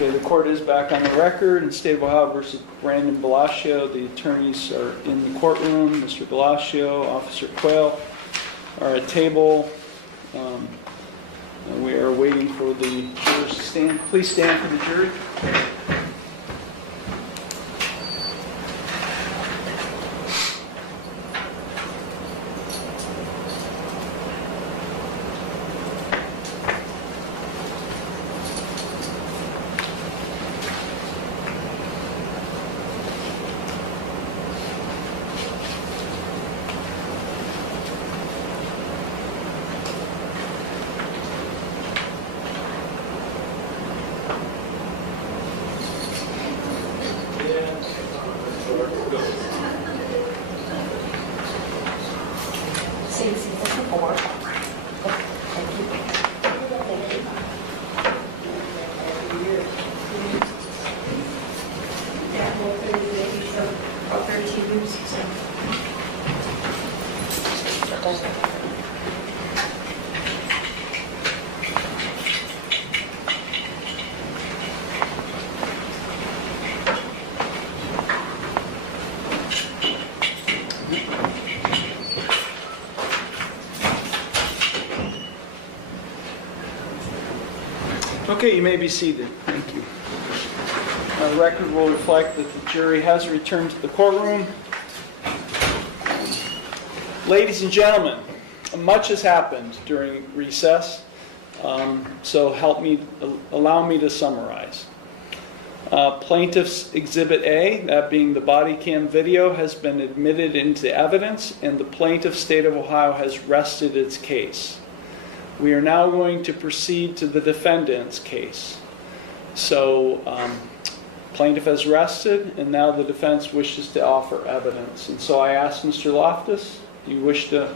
Okay, the court is back on the record in State of Ohio versus Brandon Bellagio. The attorneys are in the courtroom. Mr. Bellagio, Officer Quayle are at table. And we are waiting for the jurors to stand. Please stand for the jury. Okay, you may be seated. Thank you. The record will reflect that the jury has returned to the courtroom. Ladies and gentlemen, much has happened during recess, so allow me to summarize. Plaintiff's Exhibit A, that being the body cam video, has been admitted into evidence, and the plaintiff, State of Ohio, has rested its case. We are now going to proceed to the defendant's case. So, plaintiff has rested, and now the defense wishes to offer evidence. And so I ask Mr. Loftus, do you wish to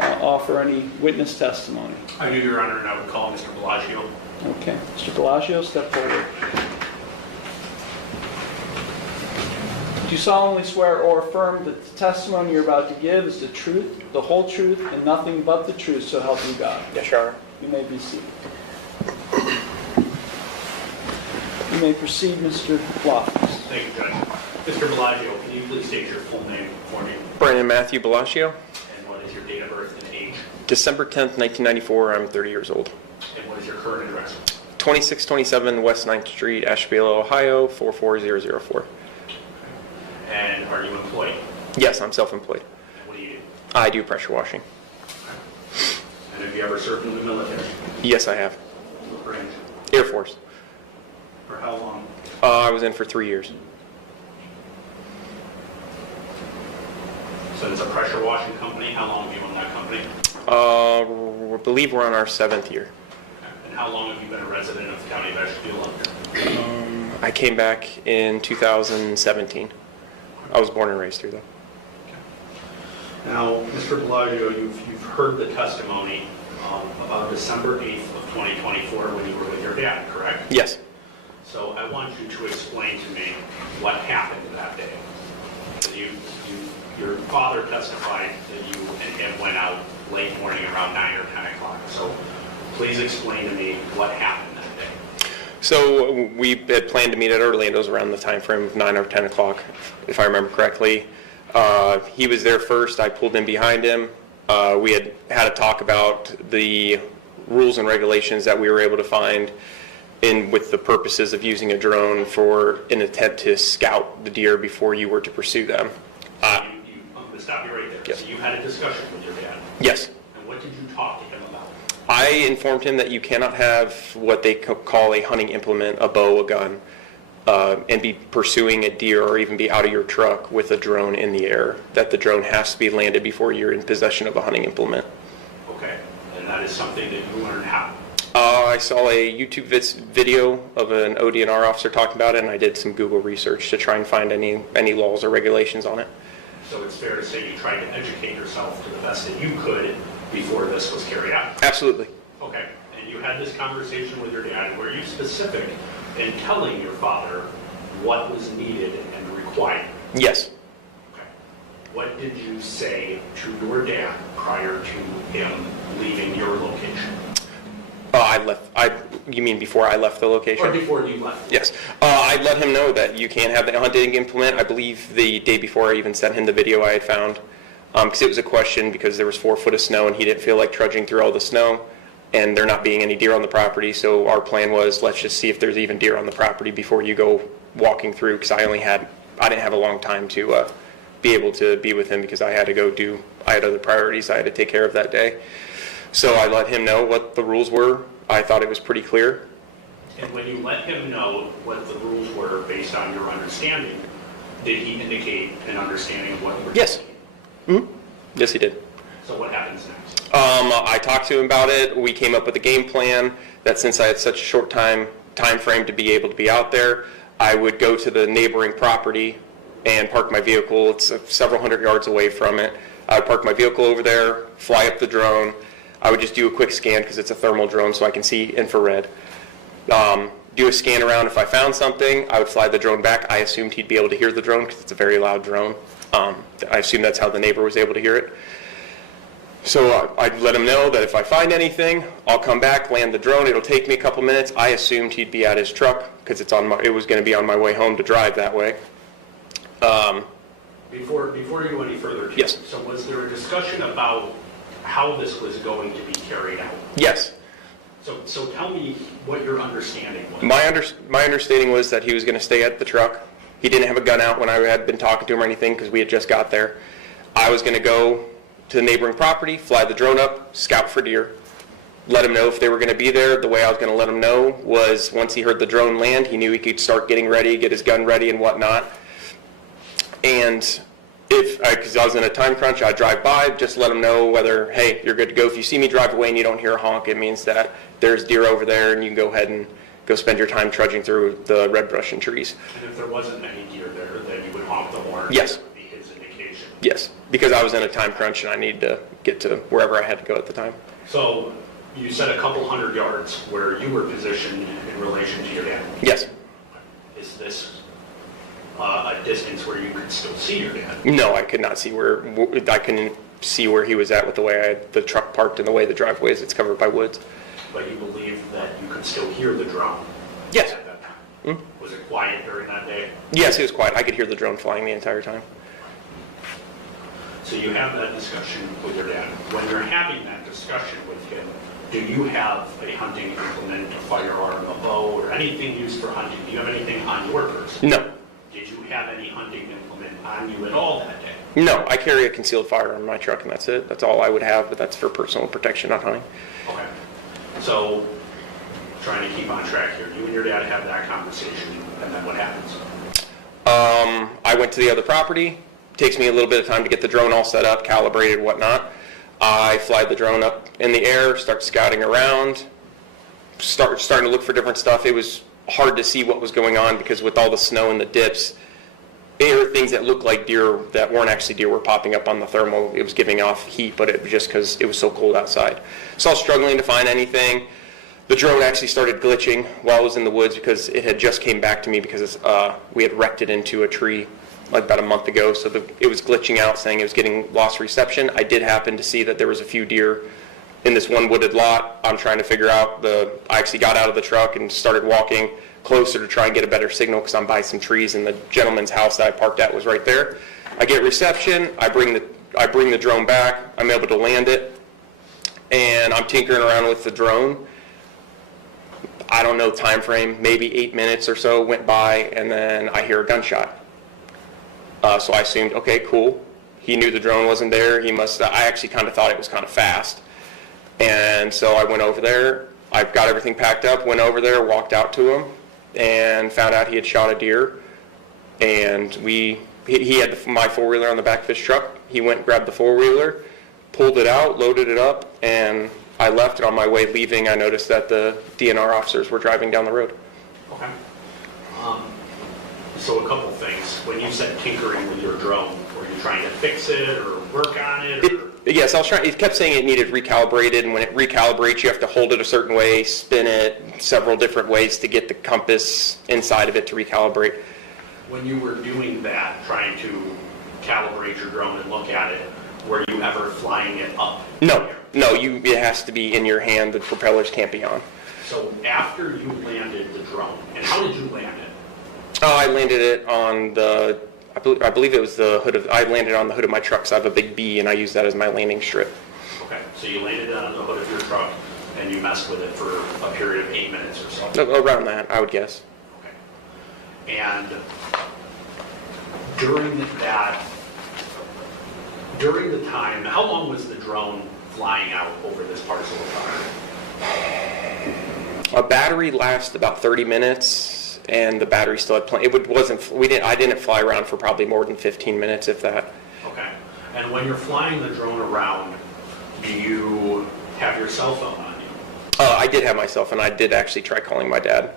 offer any witness testimony? I do, Your Honor, and I would call Mr. Bellagio. Okay. Mr. Bellagio, step forward. Do you solemnly swear or affirm that the testimony you're about to give is the truth, the whole truth, and nothing but the truth, so help you God? Yes, Your Honor. You may be seated. You may proceed, Mr. Loftus. Thank you, Judge. Mr. Bellagio, can you please state your full name for me? Brandon Matthew Bellagio. And what is your date of birth and age? December 10th, 1994. I'm 30 years old. And what is your current address? 2627 West 9th Street, Ashtabula, Ohio, 44004. And are you employed? Yes, I'm self-employed. And what do you do? I do pressure washing. And have you ever served in the military? Yes, I have. What branch? Air Force. For how long? I was in for 3 years. So it's a pressure washing company. How long have you owned that company? I believe we're on our 7th year. And how long have you been a resident of the county of Ashtabula? I came back in 2017. I was born and raised here, though. Now, Mr. Bellagio, you've heard the testimony about December 8th of 2024 when you were with your dad, correct? Yes. So I want you to explain to me what happened that day. Your father testified that you and him went out late morning around 9 or 10 o'clock. So please explain to me what happened that day. So we had planned to meet at Orlando's around the time frame of 9 or 10 o'clock, if I remember correctly. He was there first. I pulled in behind him. We had a talk about the rules and regulations that we were able to find with the purposes of using a drone for an attempt to scout the deer before you were to pursue them. I'm going to stop you right there. Yes. So you had a discussion with your dad. Yes. And what did you talk to him about? I informed him that you cannot have what they call a hunting implement, a bow, a gun, and be pursuing a deer or even be out of your truck with a drone in the air, that the drone has to be landed before you're in possession of a hunting implement. Okay. And that is something that you learned how? I saw a YouTube video of an ODNR officer talking about it, and I did some Google research to try and find any laws or regulations on it. So it's fair to say you tried to educate yourself to the best that you could before this was carried out? Absolutely. Okay. And you had this conversation with your dad. Were you specific in telling your father what was needed and required? Yes. Okay. What did you say to your dad prior to him leaving your location? You mean before I left the location? Or before you left? Yes. I let him know that you can't have the hunting implement. I believe the day before I even sent him the video I had found. Because it was a question because there was 4 foot of snow and he didn't feel like trudging through all the snow and there not being any deer on the property. So our plan was, let's just see if there's even deer on the property before you go walking through, because I didn't have a long time to be able to be with him because I had other priorities I had to take care of that day. So I let him know what the rules were. I thought it was pretty clear. And when you let him know what the rules were based on your understanding, did he indicate an understanding of what you were doing? Yes. Mm-hmm. Yes, he did. So what happens next? I talked to him about it. We came up with a game plan that since I had such a short time frame to be able to be out there, I would go to the neighboring property and park my vehicle. It's several hundred yards away from it. I would park my vehicle over there, fly up the drone. I would just do a quick scan because it's a thermal drone, so I can see infrared. Do a scan around. If I found something, I would fly the drone back. I assumed he'd be able to hear the drone because it's a very loud drone. I assume that's how the neighbor was able to hear it. So I'd let him know that if I find anything, I'll come back, land the drone. It'll take me a couple minutes. I assumed he'd be at his truck because it was going to be on my way home to drive that way. Before you go any further, yes. So was there a discussion about how this was going to be carried out? Yes. So tell me what your understanding was. My understanding was that he was going to stay at the truck. He didn't have a gun out when I had been talking to him or anything because we had just got there. I was going to go to the neighboring property, fly the drone up, scout for deer, let him know if they were going to be there. The way I was going to let him know was once he heard the drone land, he knew he could start getting ready, get his gun ready and whatnot. And because I was in a time crunch, I'd drive by, just let him know whether, hey, you're good to go. If you see me drive away and you don't hear a honk, it means that there's deer over there and you can go ahead and go spend your time trudging through the red brush and trees. And if there wasn't many deer there, then you would honk the horn? Yes. That would be his indication? Yes, because I was in a time crunch and I needed to get to wherever I had to go at the time. So you said a couple hundred yards where you were positioned in relation to your dad? Yes. Is this a distance where you could still see your dad? No, I could not see I couldn't see where he was at with the way I had the truck parked and the way the driveway is. It's covered by woods. But you believe that you could still hear the drone? Yes. At that time? Mm-hmm. Was it quiet during that day? Yes, it was quiet. I could hear the drone flying the entire time. So you have that discussion with your dad. When you're having that discussion with him, do you have a hunting implement, a firearm, a bow, or anything used for hunting? Do you have anything on your person? No. Did you have any hunting implement on you at all that day? No, I carry a concealed firearm in my truck and that's it. That's all I would have, but that's for personal protection, not hunting. Okay. So, trying to keep on track here. You and your dad have that conversation, and then what happens? I went to the other property. Takes me a little bit of time to get the drone all set up, calibrated, whatnot. I fly the drone up in the air, start scouting around, starting to look for different stuff. It was hard to see what was going on because with all the snow and the dips, there were things that looked like deer that weren't actually deer were popping up on the thermal. It was giving off heat, but it was just because it was so cold outside. So I was struggling to find anything. The drone actually started glitching while I was in the woods because it had just came back to me because we had wrecked it into a tree like about a month ago. So it was glitching out, saying it was getting lost reception. I did happen to see that there was a few deer in this one wooded lot. I'm trying to figure out I actually got out of the truck and started walking closer to try and get a better signal because I'm by some trees and the gentleman's house that I parked at was right there. I get reception, I bring the drone back, I'm able to land it, and I'm tinkering around with the drone. I don't know time frame, maybe 8 minutes or so went by, and then I hear a gunshot. So I assumed, okay, cool. He knew the drone wasn't there. I actually kind of thought it was kind of fast. And so I went over there. I got everything packed up, went over there, walked out to him, and found out he had shot a deer. And he had my four-wheeler on the back of his truck. He went and grabbed the four-wheeler, pulled it out, loaded it up, and I left. And on my way leaving, I noticed that the DNR officers were driving down the road. Okay. So a couple things. When you said tinkering with your drone, were you trying to fix it or work on it? Yes, I was trying. It kept saying it needed recalibrated, and when it recalibrates, you have to hold it a certain way, spin it several different ways to get the compass inside of it to recalibrate. When you were doing that, trying to calibrate your drone and look at it, Were you ever flying it up? No, it has to be in your hand. The propellers can't be on. So after you landed the drone, and how did you land it? I landed it on I believe it was the hood I landed on the hood of my truck, so I have a big B, and I use that as my landing strip. Okay, so you landed it on the hood of your truck, and you messed with it for a period of 8 minutes or so? Around that, I would guess. Okay. And during the time, how long was the drone flying out over this parcel of property? A battery lasts about 30 minutes, and the battery still had plenty. I didn't fly around for probably more than 15 minutes, if that. Okay. And when you're flying the drone around, do you have your cell phone on you? I did have my cell phone. I did actually try calling my dad.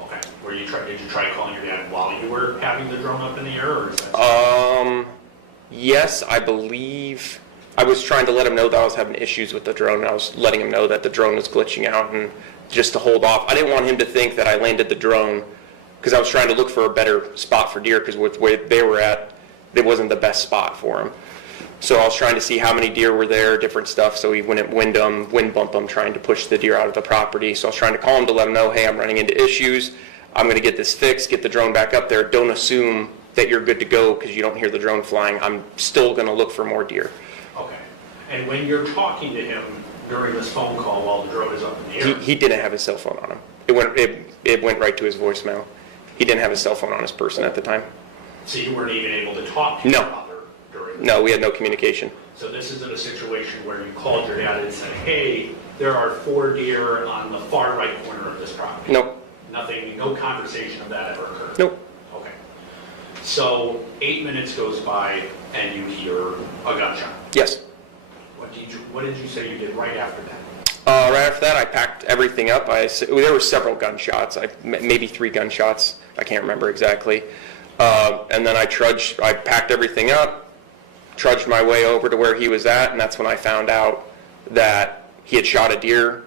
Okay. Did you try calling your dad while you were having the drone up in the air, or is that? Yes, I believe I was trying to let him know that I was having issues with the drone, and I was letting him know that the drone was glitching out, and just to hold off. I didn't want him to think that I landed the drone, because I was trying to look for a better spot for deer, because with where they were at, it wasn't the best spot for them. So I was trying to see how many deer were there, different stuff, so he wouldn't wind bump them, trying to push the deer out of the property. So I was trying to call him to let him know, hey, I'm running into issues. I'm going to get this fixed, get the drone back up there. Don't assume that you're good to go because you don't hear the drone flying. I'm still going to look for more deer. Okay. And when you're talking to him during this phone call while the drone is up in the air? He didn't have his cell phone on him. It went right to his voicemail. He didn't have his cell phone on his person at the time. So you weren't even able to talk to your father during this? No, we had no communication. So this isn't a situation where you called your dad and said, hey, there are 4 deer on the far right corner of this property? Nope. Nothing, no conversation of that ever occurred? Nope. Okay. So 8 minutes goes by and you hear a gunshot? Yes. What did you say you did right after that? Right after that, I packed everything up. There were several gunshots, maybe 3 gunshots. I can't remember exactly. And then I packed everything up, trudged my way over to where he was at, and that's when I found out that he had shot a deer.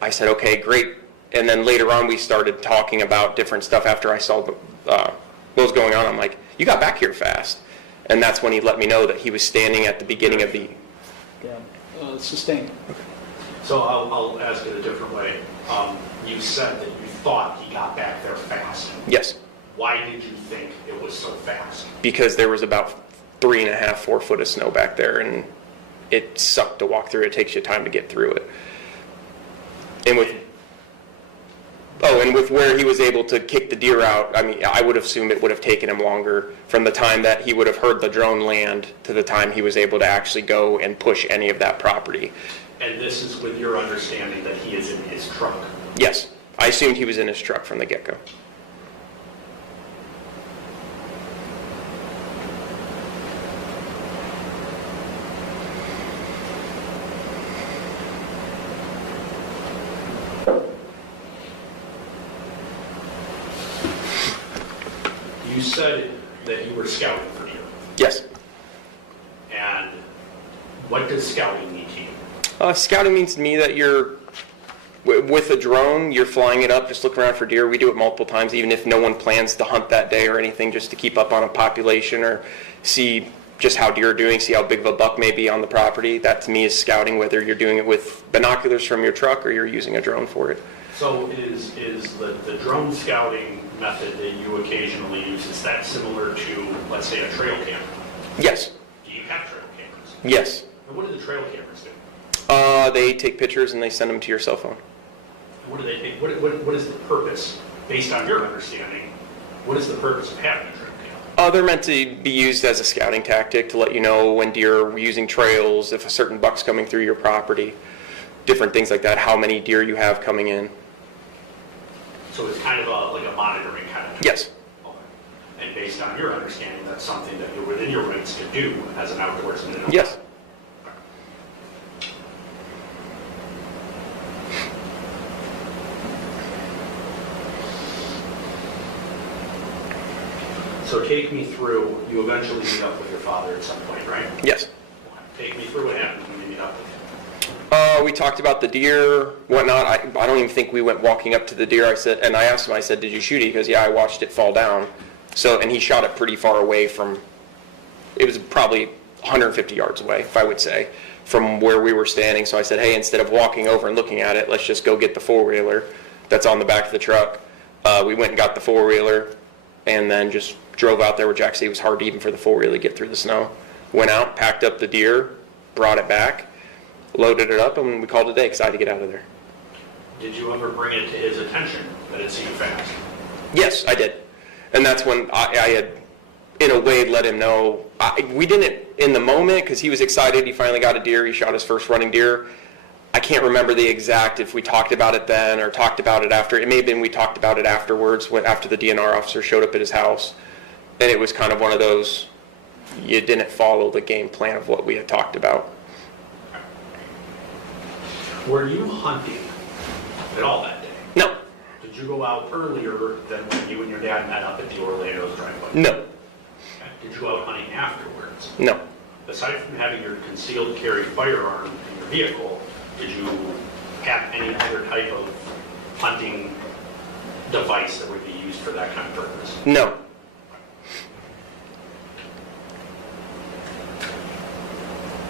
I said, okay, great. And then later on, we started talking about different stuff after I saw what was going on. I'm like, you got back here fast. And that's when he let me know that he was standing at the beginning of the... Sustained. So I'll ask it a different way. You said that you thought he got back there fast. Yes. Why did you think it was so fast? Because there was about 3.5, 4 foot of snow back there, and it sucked to walk through. It takes you time to get through it. And with where he was able to kick the deer out, I mean, I would assume it would have taken him longer from the time that he would have heard the drone land to the time he was able to actually go and push any of that property. And this is with your understanding that he is in his truck? Yes. I assumed he was in his truck from the get-go. You said that you were scouting for deer. Yes. And what does scouting mean to you? Scouting means to me that you're, with a drone, you're flying it up, just looking around for deer. We do it multiple times, even if no one plans to hunt that day or anything, just to keep up on a population or see just how deer are doing, see how big of a buck may be on the property. That to me is scouting, whether you're doing it with binoculars from your truck or you're using a drone for it. So is the drone scouting method that you occasionally use, is that similar to, let's say, a trail camera? Yes. Do you have trail cameras? Yes. And what do the trail cameras do? They take pictures and they send them to your cell phone. And what do they think? What is the purpose, based on your understanding, what is the purpose of having a trail camera? They're meant to be used as a scouting tactic to let you know when deer are using trails, if a certain buck's coming through your property, different things like that, how many deer you have coming in. So it's kind of like a monitoring kind of thing? Yes. Okay. And based on your understanding, that's something that you're within your rights to do as an outdoorsman? Yes. So take me through, you eventually meet up with your father at some point, right? Yes. Take me through what happens when you meet up with him. We talked about the deer, whatnot. I don't even think we went walking up to the deer. I asked him, I said, did you shoot it? He goes, yeah, I watched it fall down. And he shot it pretty far away from, it was probably 150 yards away, if I would say, from where we were standing. So I said, hey, instead of walking over and looking at it, let's just go get the four-wheeler that's on the back of the truck. We went and got the four-wheeler and then just drove out there, which actually was hard even for the four-wheeler to get through the snow. Went out, packed up the deer, brought it back, loaded it up, and we called it a day because I had to get out of there. Did you ever bring it to his attention that it seemed fast? Yes, I did. And that's when I had, in a way, let him know. We didn't in the moment because he was excited. He finally got a deer. He shot his first running deer. I can't remember the exact, if we talked about it then or talked about it after. It may have been we talked about it afterwards, after the DNR officer showed up at his house. And it was kind of one of those, you didn't follow the game plan of what we had talked about. Were you hunting at all that day? No. Did you go out earlier than when you and your dad met up at the Orlando's driveway? No. Okay. Did you go out hunting afterwards? No. Aside from having your concealed carry firearm in your vehicle, did you have any other type of hunting device that would be used for that kind of purpose? No.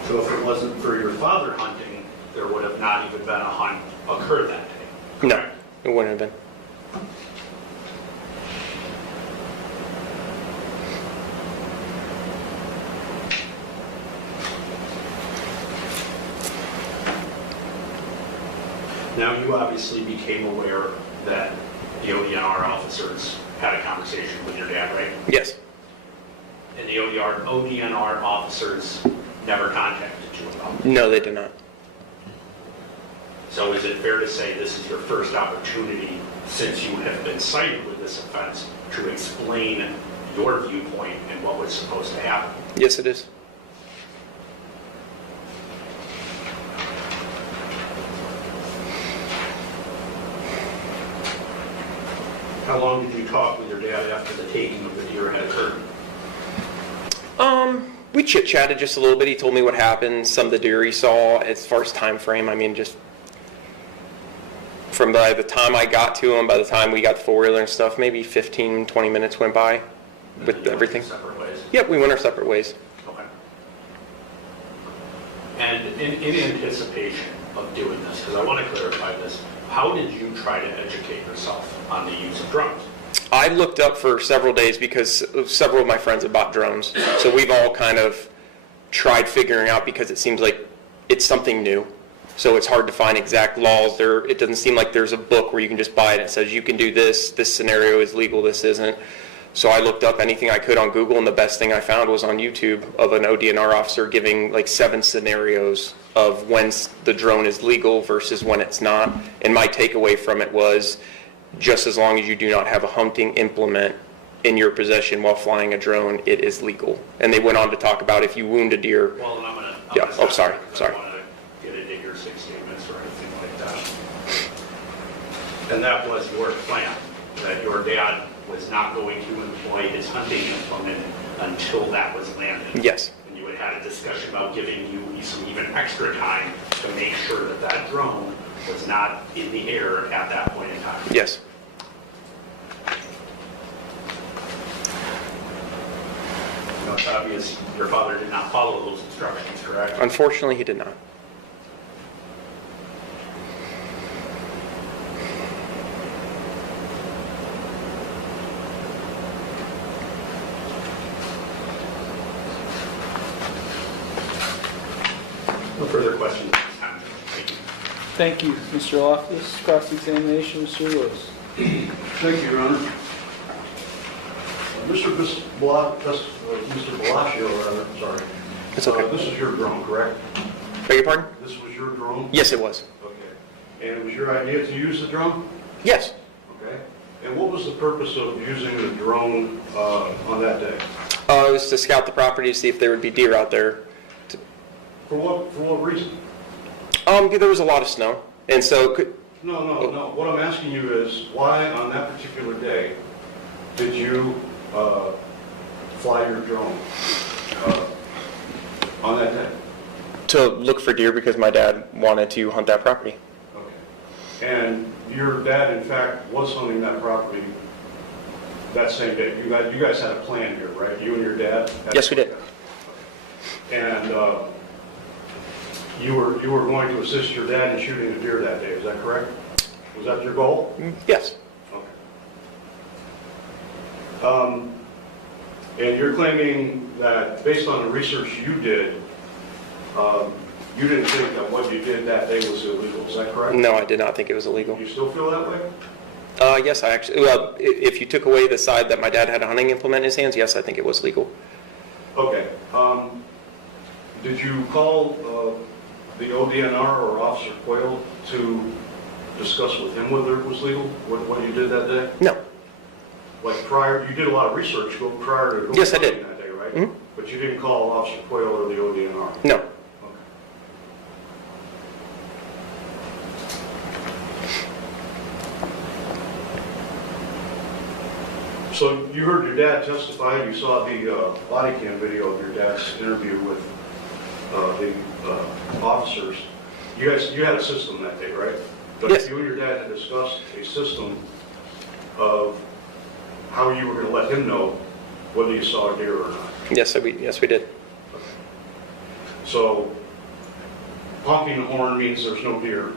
So if it wasn't for your father hunting, there would have not even been a hunt occurred that day? No. It wouldn't have been. Now, you obviously became aware that the ODNR officers had a conversation with your dad, right? Yes. And the ODNR officers never contacted you about it? No, they did not. So is it fair to say this is your first opportunity, since you have been cited with this offense, to explain your viewpoint and what was supposed to happen? Yes, it is. How long did you talk with your dad after the taking of the deer had occurred? We chit-chatted just a little bit. He told me what happened, some of the deer he saw. As far as time frame, I mean, just from by the time I got to him, by the time we got the four-wheeler and stuff, maybe 15, 20 minutes went by with everything. Separate ways? Yep, we went our separate ways. Okay. And in anticipation of doing this, because I want to clarify this, how did you try to educate yourself on the use of drones? I looked up for several days because several of my friends have bought drones. So we've all kind of tried figuring out, because it seems like it's something new. So it's hard to find exact laws. It doesn't seem like there's a book where you can just buy it and it says you can do this, this scenario is legal, this isn't. So I looked up anything I could on Google, and the best thing I found was on YouTube of an ODNR officer giving like 7 scenarios of when the drone is legal versus when it's not. And my takeaway from it was, just as long as you do not have a hunting implement in your possession while flying a drone, it is legal. And they went on to talk about if you wound a deer. Well, and I'm going to... Yeah, oh, sorry. I don't want to get into your 6 statements or anything like that. And that was your plan, that your dad was not going to employ his hunting implement until that was landed. Yes. And you had had a discussion about giving you some even extra time to make sure that that drone was not in the air at that point in time. Yes. Now, it's obvious your father did not follow those instructions, correct? Unfortunately, he did not. No further questions at this time. Thank you. Thank you, Mr. Loftus. Cross-examination, Mr. Lewis. Thank you, Your Honor. Mr. Bellagio, sorry. It's okay. This is your drone, correct? Beg your pardon? This was your drone? Yes, it was. Okay. And it was your idea to use the drone? Yes. Okay. And what was the purpose of using the drone on that day? It was to scout the property to see if there would be deer out there. For what reason? There was a lot of snow, and so No. What I'm asking you is, why on that particular day did you fly your drone on that day? to look for deer because my dad wanted to hunt that property. Okay. And your dad, in fact, was hunting that property that same day. You guys had a plan here, right? You and your dad? Yes, we did. And you were going to assist your dad in shooting a deer that day, is that correct? Was that your goal? Yes. Okay. And you're claiming that based on the research you did, you didn't think that what you did that day was illegal, is that correct? No, I did not think it was illegal. You still feel that way? Yes, I actually, well, if you took away the side that my dad had a hunting implement in his hands, yes, I think it was legal. Okay. Did you call the ODNR or Officer Quayle to discuss with him whether it was legal, what you did that day? No. Like prior, you did a lot of research prior to Yes, I did. that day, right? Mhm. But you didn't call Officer Quayle or the ODNR? No. Okay. So you heard your dad testify, you saw the body cam video of your dad's interview with the officers. You had a system that day, right? But Yes. you and your dad had discussed a system of how you were going to let him know whether you saw a deer or not. Yes, we did. So honking the horn means there's no deer,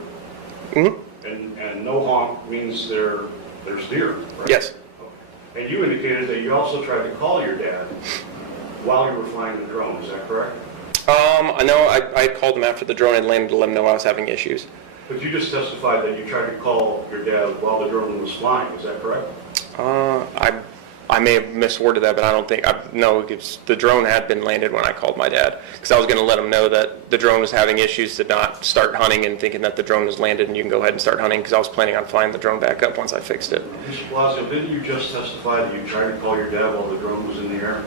Mm-hmm. and no honk means there's deer, right? Yes. Okay. And you indicated that you also tried to call your dad while you were flying the drone, is that correct? I know I called him after the drone had landed to let him know I was having issues. But you just testified that you tried to call your dad while the drone was flying, is that correct? I may have misworded that, but I don't think, no, the drone had been landed when I called my dad. Because I was going to let him know that the drone was having issues to not start hunting and thinking that the drone was landed and you can go ahead and start hunting because I was planning on flying the drone back up once I fixed it. Mr. Blasio, didn't you just testify that you tried to call your dad while the drone was in the air?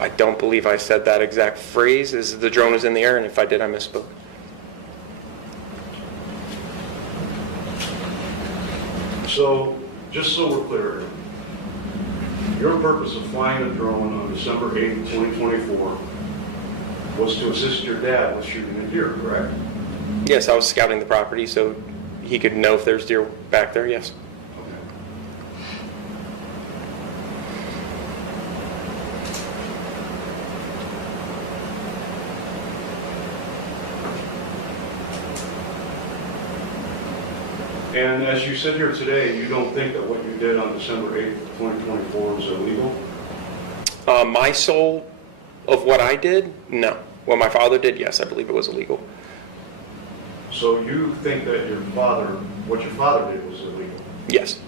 I don't believe I said that exact phrase, is the drone was in the air, and if I did, I misspoke. So, just so we're clear, your purpose of flying a drone on December 8th, 2024 was to assist your dad with shooting a deer, correct? Yes, I was scouting the property so he could know if there's deer back there, yes. And as you sit here today, you don't think that what you did on December 8th, 2024 was illegal? My soul of what I did, no. What my father did, yes, I believe it was illegal. So you think that what your father did was illegal? Yes.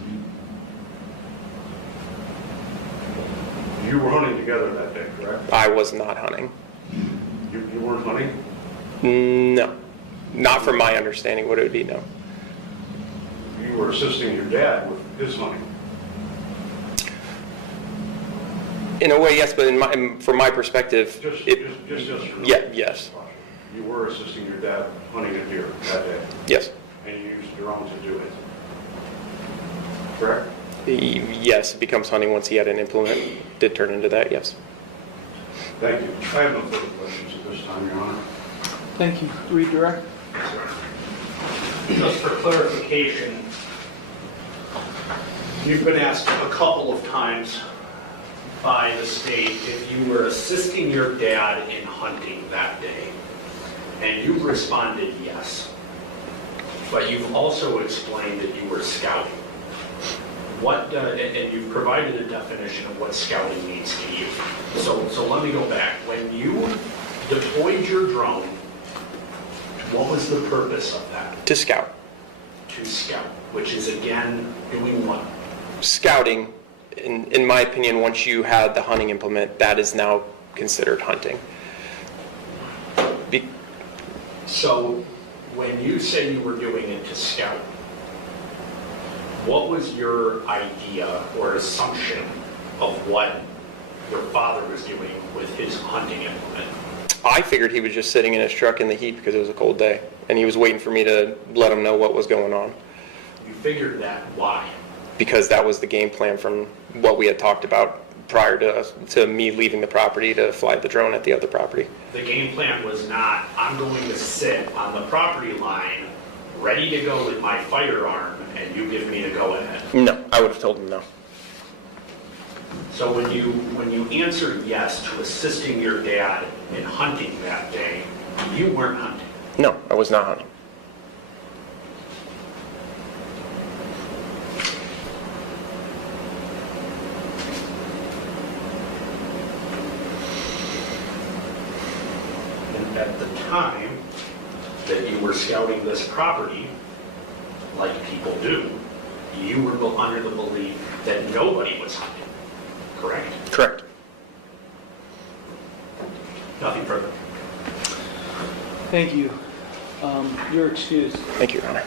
You were hunting together that day, correct? I was not hunting. You weren't hunting? No. Not from my understanding what it would be, no. You were assisting your dad with his hunting? In a way, yes, but from my perspective, yes. You were assisting your dad hunting a deer that day? Yes. And you used your own to do it? Correct? Yes, it becomes hunting once he had an implement. Did turn into that, yes. Thank you. I have no further questions at this time, Your Honor. Thank you. Redirect. Just for clarification, you've been asked a couple of times by the state if you were assisting your dad in hunting that day, and you've responded yes. But you've also explained that you were scouting. And you've provided a definition of what scouting means to you. So let me go back. When you deployed your drone, what was the purpose of that? To scout. To scout, which is again doing what? Scouting, in my opinion, once you had the hunting implement, that is now considered hunting. So when you say you were doing it to scout, what was your idea or assumption of what your father was doing with his hunting implement? I figured he was just sitting in his truck in the heat because it was a cold day, and he was waiting for me to let him know what was going on. You figured that. Why? Because that was the game plan from what we had talked about prior to me leaving the property to fly the drone at the other property. The game plan was not, I'm going to sit on the property line, ready to go with my firearm, and you give me the go-ahead. No, I would have told him no. So when you answered yes to assisting your dad in hunting that day, you weren't hunting. No, I was not hunting. And at the time that you were scouting this property, like people do, you were under the belief that nobody was hunting, correct? Correct. Nothing further. Thank you. You're excused. Thank you, Your Honor.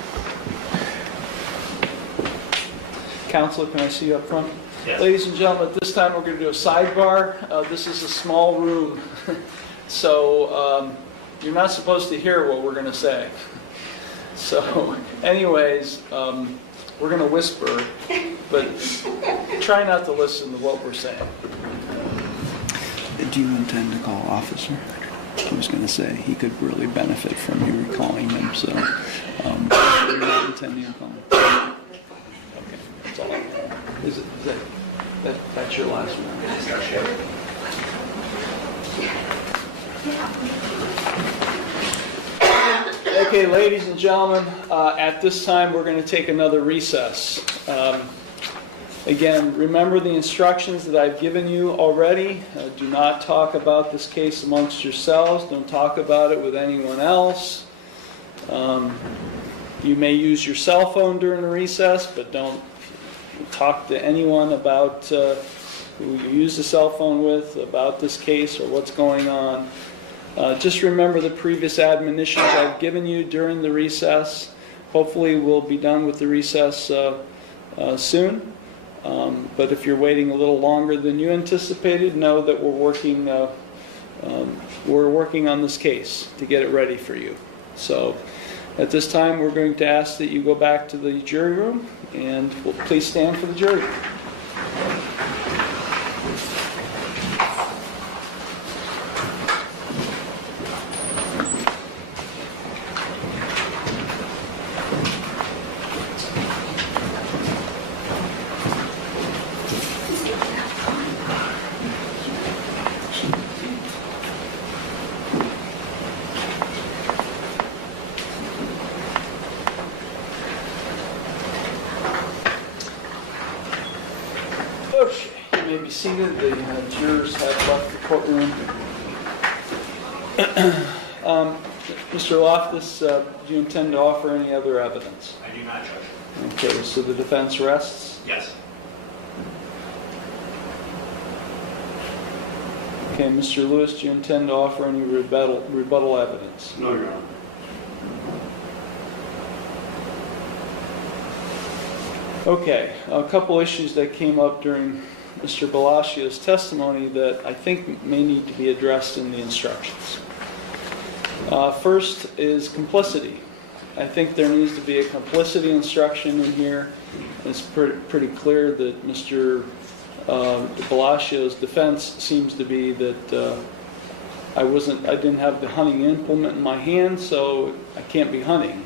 Counselor, can I see you up front? Yes. Ladies and gentlemen, at this time we're going to do a sidebar. This is a small room, so you're not supposed to hear what we're going to say. So anyways, we're going to whisper, but try not to listen to what we're saying. Do you intend to call officer? I was going to say he could really benefit from you recalling him, so you're not intending to call him. Okay, that's all. That's your last one? Okay, ladies and gentlemen, at this time we're going to take another recess. Again, remember the instructions that I've given you already. Do not talk about this case amongst yourselves. Don't talk about it with anyone else. You may use your cell phone during the recess, but don't talk to anyone about who you use the cell phone with about this case or what's going on. Just remember the previous admonitions I've given you during the recess. Hopefully we'll be done with the recess soon. But if you're waiting a little longer than you anticipated, know that we're working on this case to get it ready for you. So at this time, we're going to ask that you go back to the jury room, and please stand for the jury room. Okay, you may be seated. The jurors have left the courtroom. Mr. Loftus, do you intend to offer any other evidence? I do not, Judge. Okay, so the defense rests. Yes. Okay, Mr. Lewis, do you intend to offer any rebuttal evidence? No, Your Honor. Okay, a couple issues that came up during Mr. Bellacio's testimony that I think may need to be addressed in the instructions. First is complicity. I think there needs to be a complicity instruction in here. It's pretty clear that Mr. Bellacio's defense seems to be that I didn't have the hunting implement in my hand, so I can't be hunting.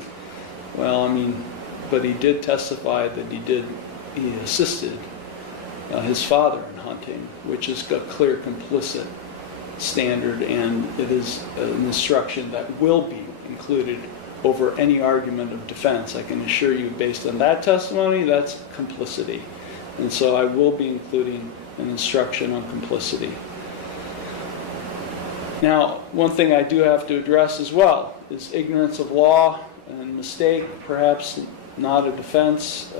Well, I mean, but he did testify that he assisted his father in hunting, which is a clear complicit standard, and it is an instruction that will be included over any argument of defense. I can assure you, based on that testimony, that's complicity. And so I will be including an instruction on complicity. Now, one thing I do have to address as well is ignorance of law and mistake, perhaps not a defense.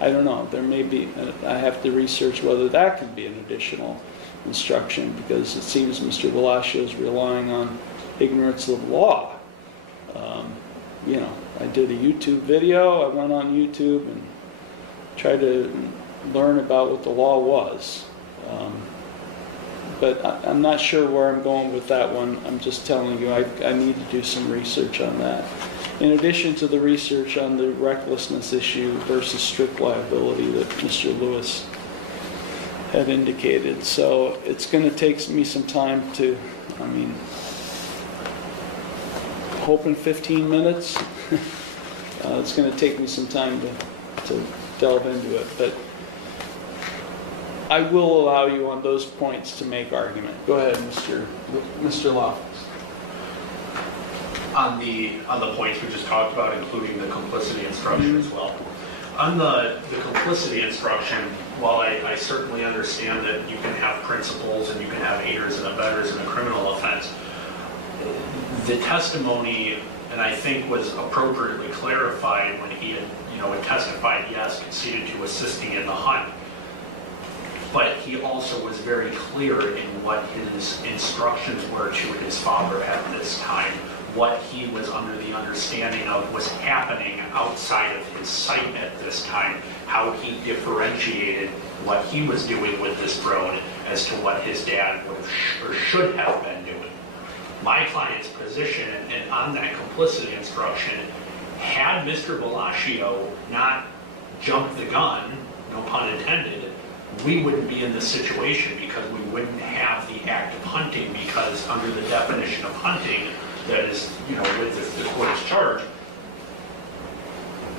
I don't know. There may be, I have to research whether that could be an additional instruction, because it seems Mr. Bellaccio is relying on ignorance of law. You know, I did a YouTube video. I went on YouTube and tried to learn about what the law was. But I'm not sure where I'm going with that one. I'm just telling you I need to do some research on that. In addition to the research on the recklessness issue versus strict liability that Mr. Lewis had indicated. So it's going to take me some time to, I mean, hoping 15 minutes. It's going to take me some time to delve into it. But I will allow you on those points to make argument. Go ahead, Mr. Loftus. On the points we just talked about, including the complicity instruction as well. On the complicity instruction, while I certainly understand that you can have principals and you can have aiders and abettors in a criminal offense, the testimony, and I think was appropriately clarified when he had, had testified, yes, conceded to assisting in the hunt. But he also was very clear in what his instructions were to his father at this time, what he was under the understanding of was happening outside of his sight at this time, how he differentiated what he was doing with this drone as to what his dad would have or should have been doing. My client's position, and on that complicity instruction, had Mr. Bellagio not jumped the gun, no pun intended, we wouldn't be in this situation because we wouldn't have the act of hunting, because under the definition of hunting that is, with the court's charge,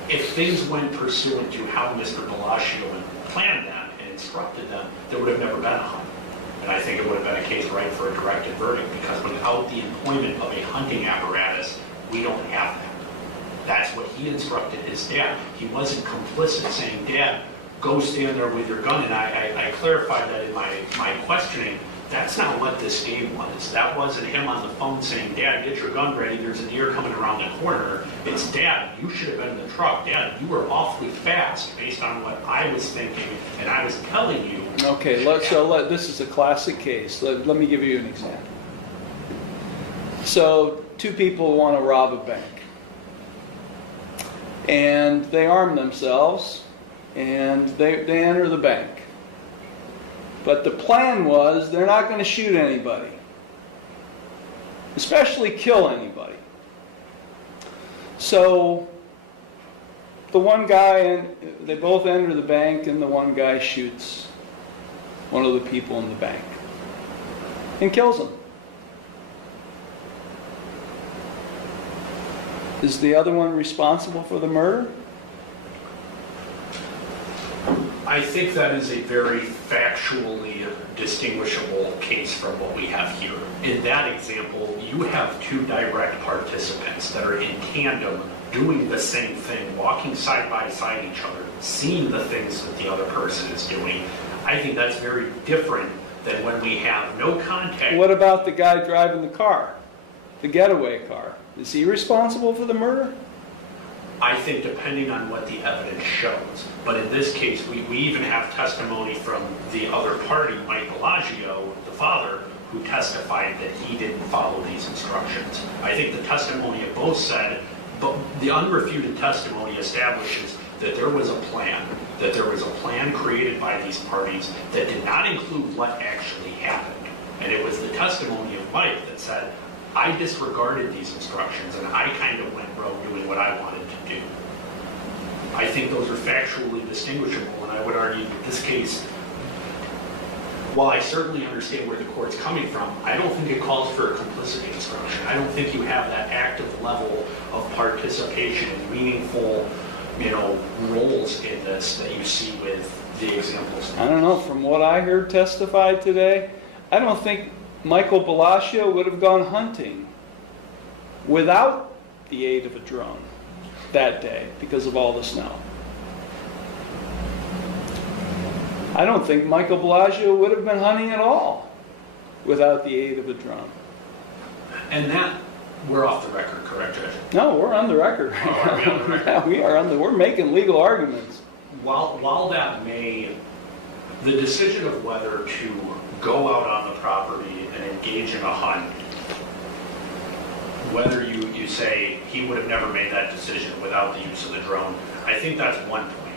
if things went pursuant to how Mr. Bellagio planned them and instructed them, there would have never been a hunt. And I think it would have been a case right for a directed verdict, because without the employment of a hunting apparatus, we don't have that. That's what he instructed his dad. He wasn't complicit saying, Dad, go stand there with your gun. And I clarified that in my questioning. That's not what this game was. That wasn't him on the phone saying, Dad, get your gun ready. There's a deer coming around the corner. It's, Dad, you should have been in the truck. Dad, you were awfully fast based on what I was thinking and I was telling you. Okay, this is a classic case. Let me give you an example. So, two people want to rob a bank. And they arm themselves and they enter the bank. But the plan was they're not going to shoot anybody, especially kill anybody. So the one guy, they both enter the bank, and the one guy shoots one of the people in the bank and kills him. Is the other one responsible for the murder? I think that is a very factually distinguishable case from what we have here. In that example, you have two direct participants that are in tandem doing the same thing, walking side by side each other, seeing the things that the other person is doing. I think that's very different than when we have no contact. What about the guy driving the car, the getaway car? Is he responsible for the murder? I think depending on what the evidence shows. But in this case, we even have testimony from the other party, Mike Bellagio, the father, who testified that he didn't follow these instructions. I think the testimony of both said, but the unrefuted testimony establishes that there was a plan created by these parties that did not include what actually happened. And it was the testimony of Mike that said, I disregarded these instructions and I kind of went rogue doing what I wanted to do. I think those are factually distinguishable, and I would argue that this case, while I certainly understand where the court's coming from, I don't think it calls for a complicity instruction. I don't think you have that active level of participation and meaningful, roles in this that you see with the examples. I don't know. From what I heard testified today, I don't think Michael Bellagio would have gone hunting without the aid of a drone that day because of all the snow. I don't think Michael Bellagio would have been hunting at all without the aid of a drone. And that, we're off the record, correct, Judge? No, we're on the record. Oh, are we on the record? Yeah, we are we're making legal arguments. While that the decision of whether to go out on the property and engage in a hunt, whether you say he would have never made that decision without the use of the drone, I think that's one point.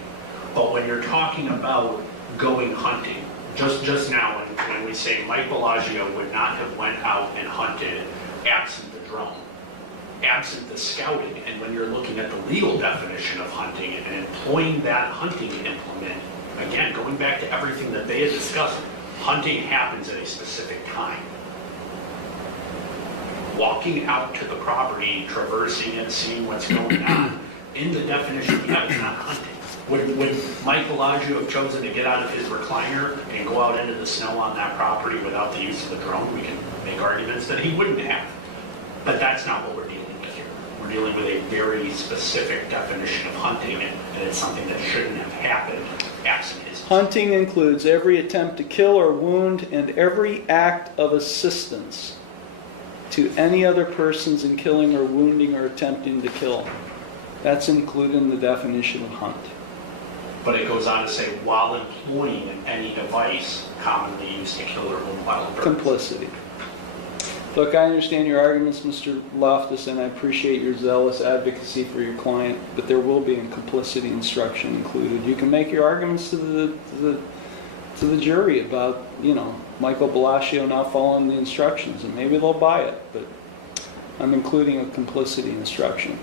But when you're talking about going hunting, just now when we say Mike Bellagio would not have went out and hunted absent the drone, absent the scouting, and when you're looking at the legal definition of hunting and employing that hunting implement, again, going back to everything that they had discussed, hunting happens at a specific time. Walking out to the property, traversing it, seeing what's going on, in the definition, yeah, it's not hunting. Would Mike Bellagio have chosen to get out of his recliner and go out into the snow on that property without the use of a drone? We can make arguments that he wouldn't have. But that's not what we're dealing with here. We're dealing with a very specific definition of hunting, and it's something that shouldn't have happened absent his. Hunting includes every attempt to kill or wound and every act of assistance to any other persons in killing or wounding or attempting to kill. That's included in the definition of hunt. But it goes on to say, while employing any device commonly used to kill or wound wild birds. Complicity. Look, I understand your arguments, Mr. Loftus, and I appreciate your zealous advocacy for your client, but there will be a complicity instruction included. You can make your arguments to the jury about, Michael Bellagio not following the instructions, and maybe they'll buy it, but I'm including a complicity instruction.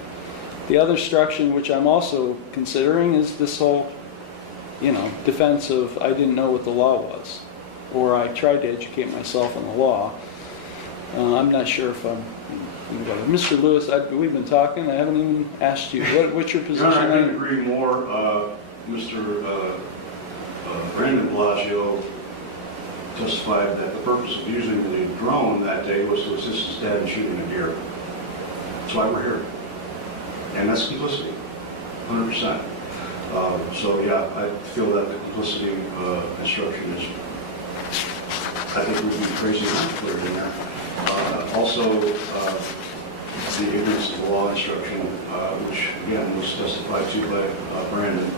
The other instruction, which I'm also considering, is this whole, defense of I didn't know what the law was, or I tried to educate myself on the law. I'm not sure if I'm going to go. Mr. Lewis, we've been talking. I haven't even asked you. What's your position? I couldn't agree more. Mr. Brandon Bellagio testified that the purpose of using the drone that day was to assist his dad in shooting a deer. That's why we're here. And that's complicity, 100%. So yeah, I feel that the complicity instruction is, I think we'd be crazy not to put it in there. Also, the ignorance of the law instruction, which again was testified to by Brandon,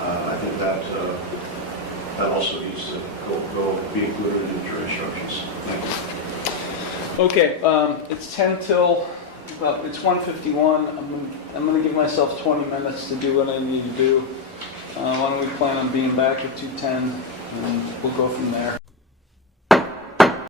I think that also needs to go be included in the jury instructions. Thank you. Okay, it's 10 till. Well, it's 1:51. I'm going to give myself 20 minutes to do what I need to do. Why don't we plan on being back at 2:10, and we'll go from there.